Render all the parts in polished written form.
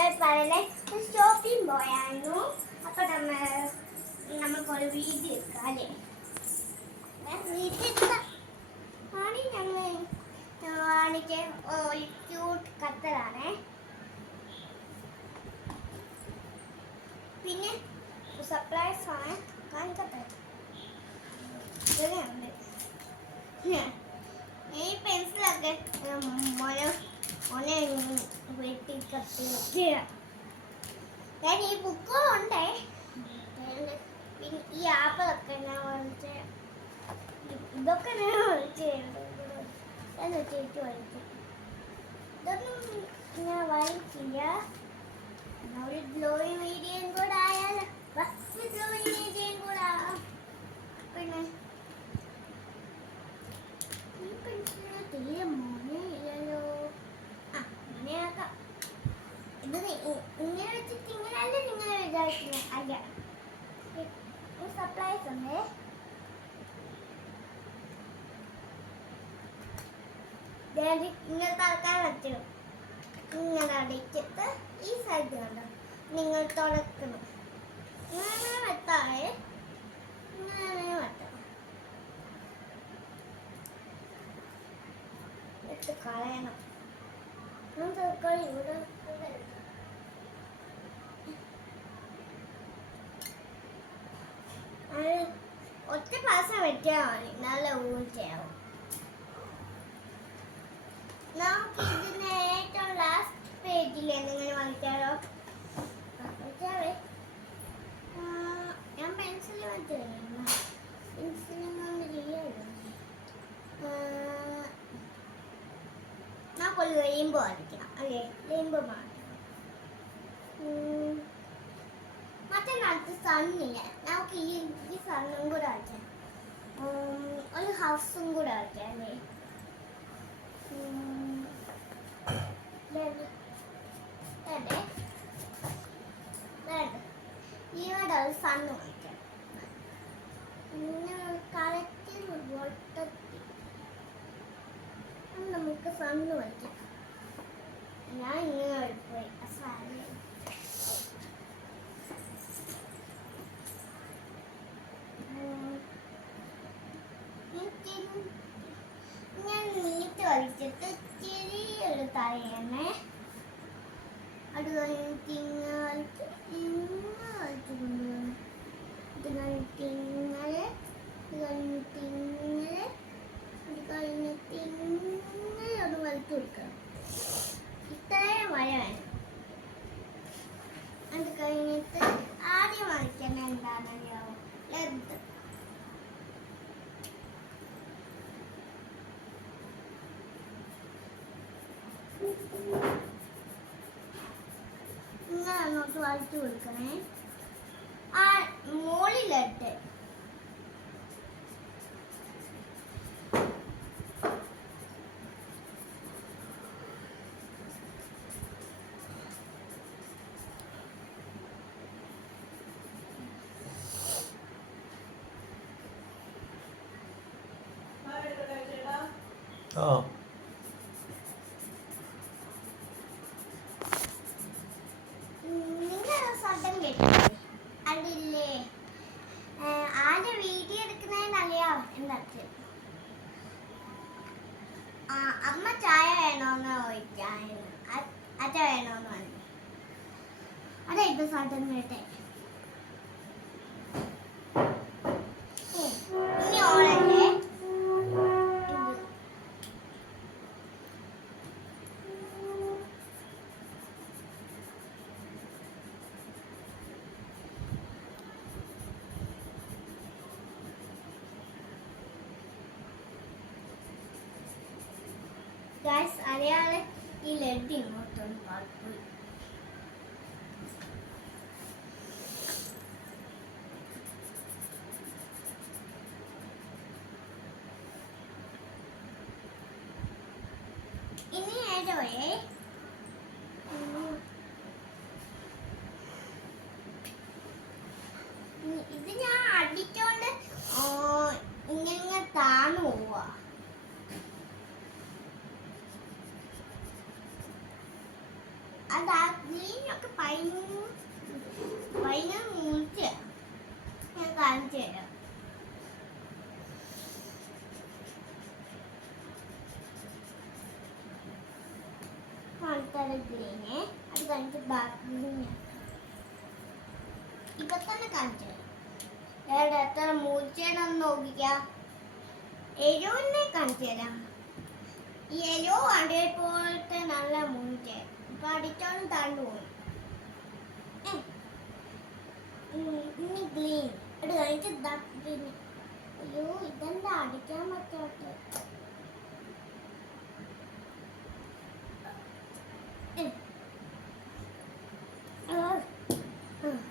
ഞാൻ പറയണേ ഷോപ്പിംഗ് പോയായിരുന്നു. അപ്പൊ നമുക്കൊരു വീഡിയോ എടുക്കാം അല്ലേ? വീഡിയോ ഞങ്ങൾ ഒരു ക്യൂട്ട് കത്തറാണേ. പിന്നെ സപ്ലൈസ് ആണ് കാണിക്കട്ടെ. ഈ പെൻസിലൊക്കെ വെട്ടി കത്തി ഞാൻ ഈ ബുക്കുകളുണ്ടേ. പിന്നെ ഈ ആപ്പിളൊക്കെ ഞാൻ വാങ്ങിച്ച് ഇതൊക്കെ ഞാൻ ചേച്ചി വാങ്ങിച്ചു. ഇതൊന്നും ഞാൻ വാങ്ങിച്ചില്ല. ഒരു ഗ്ലോയിങ് മീഡിയയും കൂടെ ആയാലും ഗ്ലോയിങ് മീഡിയയും കൂടെ. പിന്നെ ഈ പെൻസിലിന് തീരെ മോനയില്ലല്ലോ. മോനെയാക്കാം. ഇത് ഇങ്ങനെ വെച്ചിട്ട് ഇങ്ങനെയല്ല നിങ്ങൾ വിചാരിക്കുന്നത്. അല്ല, സപ്ലൈസ് ഉണ്ട്. ഇങ്ങനത്തെ ആൾക്കാർ വെച്ചു ഇങ്ങനെ അടിച്ചിട്ട് ഈ സൈഡ് കണ്ടോ നിങ്ങൾ തുറക്കണം. ഇങ്ങനെ വെത്താതെ ഇങ്ങനെ വെത്തണം. എടുത്ത് കളയണം. തക്കാളി ഇവിടെ ഒറ്റ പാസം വെച്ചാൽ മതി, നല്ല ഊർച്ചയാവും. നമുക്ക് ഇതിന് ഏറ്റവും ലാസ്റ്റ് പേജിൽ എന്തെങ്കിലും വാങ്ങിച്ചാലോ? ഞാൻ പെൻസിൽ വെച്ച് പെൻസിലും കൊണ്ട് ചെയ്യാമല്ലോ. നമുക്കൊരു റെയിൻബോ വരയ്ക്കണം അല്ലേ? റെയിൻബോ മാറ്റണം. മറ്റേ നാളത്തെ സണ്ണില്ല, നമുക്ക് ഈ സണ്ണും കൂടെ വരയ്ക്കാം. ഒരു ഹൗസും കൂടെ വരയ്ക്കാം അല്ലേ? ഇവിടെ ഒരു സണ്ണ് വരയ്ക്കാം. പിന്നെ കറക്റ്റ് വട്ടത്തിൽ നമുക്ക് സണ്ണ് വരയ്ക്കാം. ഞാൻ ഇങ്ങനെ പോയി ഞാൻ നീറ്റ് വരച്ചിട്ട് ചെറിയൊരു തലയണേ. അത് കഴിഞ്ഞിട്ട് ഇങ്ങനെ വരച്ച് ഇങ്ങനെ വരച്ച് കൊണ്ടുപോകണം. ഇത് കഴിഞ്ഞിട്ട് ഇങ്ങനെ, ഇത് കഴിഞ്ഞിട്ട് ഇങ്ങനെ, ഇത് കഴിഞ്ഞിട്ട് ഇങ്ങനെ ഒന്ന് വരച്ച് കൊടുക്കണം. ഇത്രയും വര വേണം. അത് കഴിഞ്ഞിട്ട് ആദ്യം വരയ്ക്കുന്നത് എന്താണെന്നറിയാമോ? ലെഗ്. ഇങ്ങനെ അങ്ങോട്ട് വരച്ചു കൊടുക്കണേ. ആ മുകളിലിട്ട് അതില്ലേ ആദ്യം വീഡിയോ എടുക്കുന്നതിനറിയാം എന്നൊക്കെ. അമ്മ ചായ വേണോന്ന് ചോദിച്ചായിരുന്നു. അച്ഛ വേണോന്ന് പറഞ്ഞു. അതെ ഇപ്പൊ സഡൻ കേട്ടെ. ഇനി ഓളല്ലേ ഗൈസ്, അറിയാതെ ഈ ലെഡ് ഇങ്ങോട്ടൊന്ന് പാടിപ്പോയി. ഇനി ഏതോയെ ഇത് ഞാൻ അടിച്ചോണ്ട് ഇങ്ങനെ താന്നു പോവാ. അത് ആ ഗ്രീൻ നമുക്ക് പൈന മുറിച്ച് ഞാൻ കാണിച്ചു തരാം. ഗ്രീന് അത് കഴിഞ്ഞിട്ട് ബ്ലാക്ക് ഗ്രീൻ ഇപ്പൊ തന്നെ കാണിച്ചു തരാം. എത്ര മൂർച്ചയാണെന്ന് നോക്കിക്കാം. എരിവിനെ കാണിച്ചു തരാം. ഈ യെല്ലോ അതേപോലത്തെ നല്ല മൂർച്ച ഇപ്പൊ അടിച്ചാലും താണ്ടു പോകും. ഇനി ഗ്രീൻ അത് കഴിഞ്ഞിട്ട് ഡാർക്ക് ഗ്രീൻ. അയ്യോ ഇതെന്താ അടിക്കാൻ പറ്റാത്ത.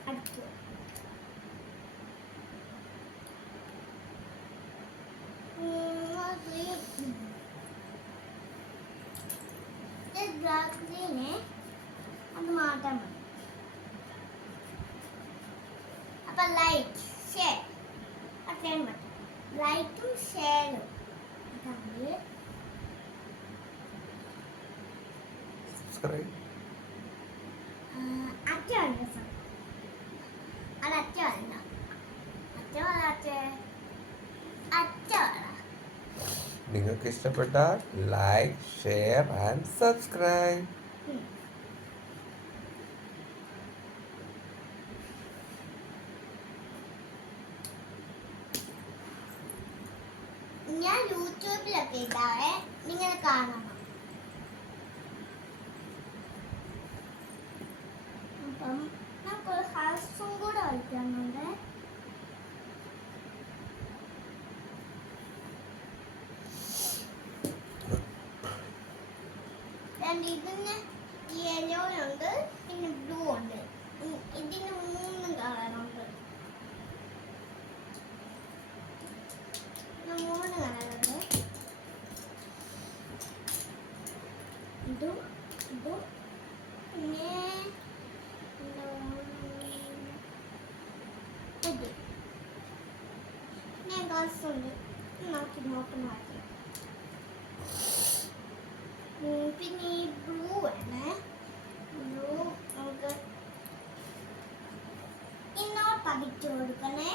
അടിച്ചു. ബ്ലാക്ക് ഗ്രീന് അത് മാറ്റാൻ മതി. അപ്പൊ ലൈറ്റ് ഷെയ്ഡ് അത്രയും മതി. ലൈറ്റും ഷെയ്ഡും അച്ഛൻ അത് അച്ഛല്ല അച്ഛ. നിങ്ങൾക്ക് ഇഷ്ടപ്പെട്ടാൽ ലൈക്ക്, ഷെയർ ആൻഡ് സബ്സ്ക്രൈബ്. ഞാൻ യൂട്യൂബിലൊക്കെ ഇടാവേ, നിങ്ങൾ കാണണം. അപ്പം നമുക്കൊരു ഹൗസും കൂടെ കളിക്കുന്നുണ്ട്. ഇതിന് യെല്ലോ ഉണ്ട്, പിന്നെ ബ്ലൂ ഉണ്ട്. ഇതിന് 3 കളറുണ്ട്. 3 കളറുണ്ട്. ഇതും ഇതും പിന്നെ ഇത് ഞാൻ കളസുണ്ട്. നോക്കി മാറ്റി. പിന്നെ ഈ ബ്ലൂ ആണ്. ബ്ലൂ നമുക്ക് ഇന്നോട്ട് അടിച്ചു കൊടുക്കണേ.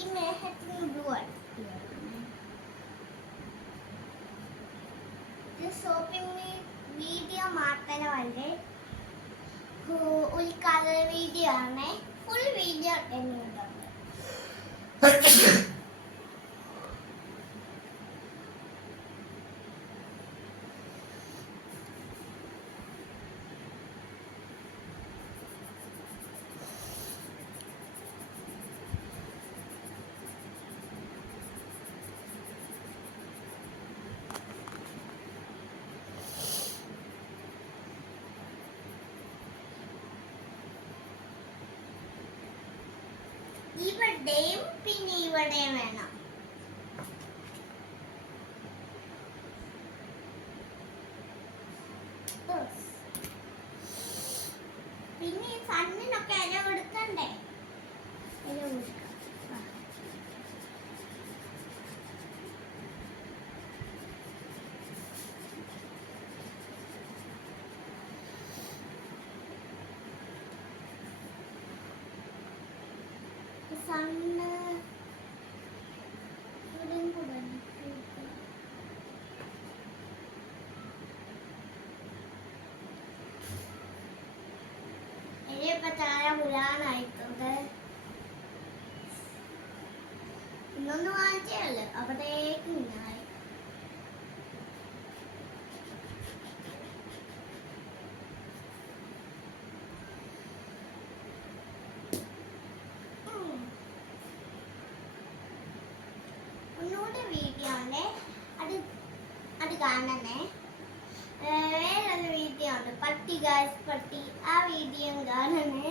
ഈ മേഘത്തിന് ബ്ലൂ അടിച്ചു കൊടുക്കണേ. ഇത് ഷോപ്പിംഗ് വീഡിയോ മാത്രമല്ലേ, ഒരു കളർ വീഡിയോ ആണ്. ഫുൾ വീഡിയോ എന്നുണ്ട്. ഇവിടെയും പിന്നെ ഇവിടെയും വേണം. പിന്നെ ഈ സണ്ണിനൊക്കെ ഇല കൊടുക്കണ്ടേ? ഇല കൊടുക്കാം. സണ്ണ് ഇനിയിപ്പോ ചായ മുഴാനായിട്ടുണ്ട്. ഇന്നൊന്ന് വാങ്ങിച്ചേ ഉള്ളു, അവിടേക്ക് നിന്നായി. ഒന്നുകൂടെ വീഡിയോ ഉണ്ട്, അത് കാണണേ. വേറൊരു വീഡിയോ ഉണ്ട്, പട്ടി ഗായ്സ് പട്ടി. ആ വീഡിയോ കാണണേ.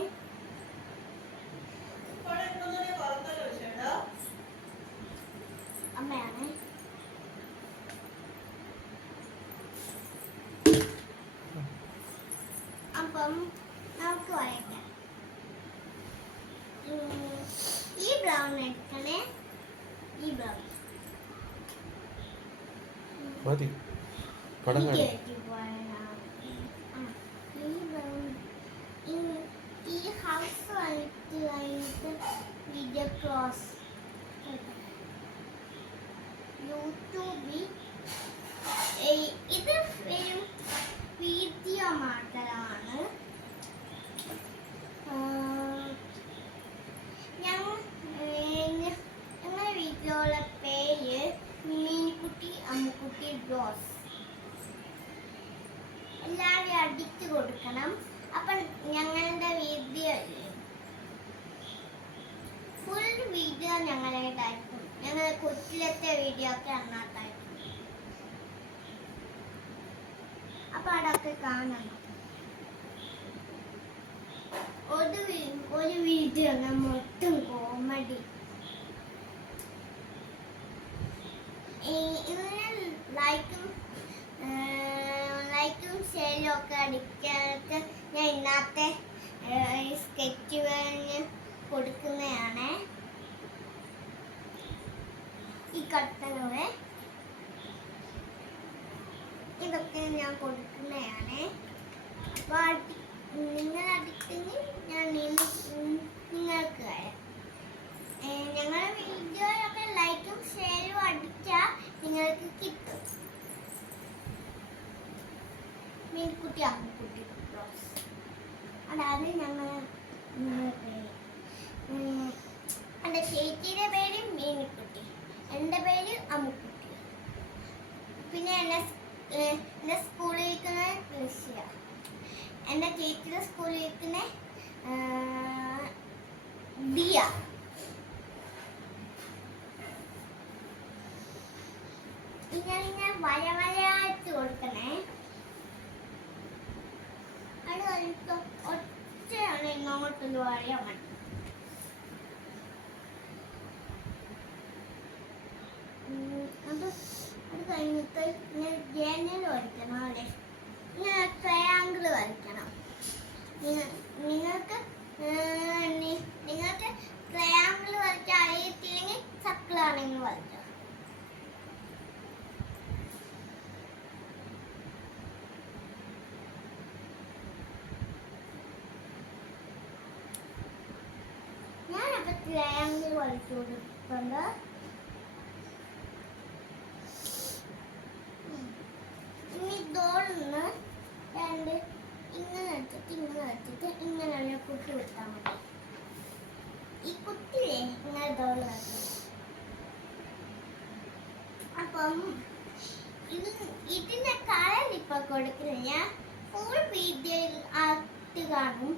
അമ്മയാണ്. അപ്പം നമുക്ക് വരയ്ക്കാം. ഈ ബ്രൗൺ എടുക്കണേ. ഈ ബ്രൗൺ മതി. പടം കാണാം. ക്രോസ് യൂട്യൂബിൽ ഇത് വെറും വീഡിയോ മാത്രമാണ്. ഞങ്ങളുടെ വീട്ടിലുള്ള പേര് മീൻകുട്ടി അമ്മുക്കുട്ടി ബ്ലോസ്. എല്ലാവരും അടിച്ചു കൊടുക്കണം. അപ്പം ഞങ്ങളുടെ വീഡിയോ ഫുൾ വീഡിയോ ഞങ്ങളുടേതായിരിക്കും. ഞങ്ങളുടെ കൊച്ചിലത്തെ വീഡിയോ ഒക്കെ അതിനകത്തായിരിക്കും. അപ്പൊ അതൊക്കെ കാണണം. ഒരു വീഡിയോ മൊത്തം കോമഡി. ഇതിന് ലൈക്കും ഷെയറും ഒക്കെ അടിക്കാനൊക്കെ ഞാൻ ഇന്നത്തെ സ്കെച്ച് പറഞ്ഞ് കൊടുക്കുന്നതാണ്. ഈ കട്ടനോടെ ഇതൊക്കെ ഞാൻ കൊടുക്കുന്നതാണ്. അപ്പോൾ നിങ്ങൾ അടിച്ചെങ്കിൽ ഞാൻ നിങ്ങൾക്ക് തരാം. ഞങ്ങളുടെ വീഡിയോയിലൊക്കെ ലൈക്കും ഷെയറും അടിച്ചാൽ നിങ്ങൾക്ക് കിട്ടും. മീൻകുട്ടി അമ്മുക്കുട്ടി ബ്ലോസ്. അതാണ് ഞങ്ങളുടെ പേര്. എൻ്റെ ചേച്ചിയുടെ പേര് മീൻകുട്ടി, എൻ്റെ പേര് അമ്മുക്കുട്ടി. പിന്നെ എൻ്റെ സ്കൂളിൽ ഇരിക്കുന്ന ലക്ഷ്യ, എൻ്റെ ചേച്ചിയുടെ സ്കൂളിൽ ഇരിക്കുന്ന ദിയ. ഇങ്ങനെ വരവരയായിട്ട് കൊടുക്കണേ. അത് ഒറ്റയാണ് ഇങ്ങോട്ടൊരു വരയാൻ വേണ്ടി. അത് കഴിഞ്ഞിട്ട് ഇങ്ങനെ ജനൽ വരയ്ക്കണം. അല്ലേ, ഇങ്ങനെ ട്രയാങ്കിൾ വരയ്ക്കണം. നിങ്ങൾക്ക് ട്രയാങ്കിൾ വരയ്ക്കാൻ അറിയത്തില്ലെങ്കിൽ സർക്കിളാണെങ്കിൽ വരയ്ക്കാം. ഞാനപ്പോൾ ട്രയാങ്കിൾ വരച്ചു കൊടുക്കുന്നുണ്ട്. ഇനി ഡോറിന്ന് രണ്ട് ഇങ്ങനെ വെച്ചിട്ട് ഇങ്ങനെയുള്ള കുട്ടി വിട്ടാൽ മതി. ഈ കുട്ടിയെ ഇങ്ങനെ ഡോറ് വെക്കണം. അപ്പം ഇതിന്റെ കളർ ഇപ്പൊ കൊടുക്കുന്നില്ല. ഫുൾ വീഡിയോ ആയിട്ട് കാണും.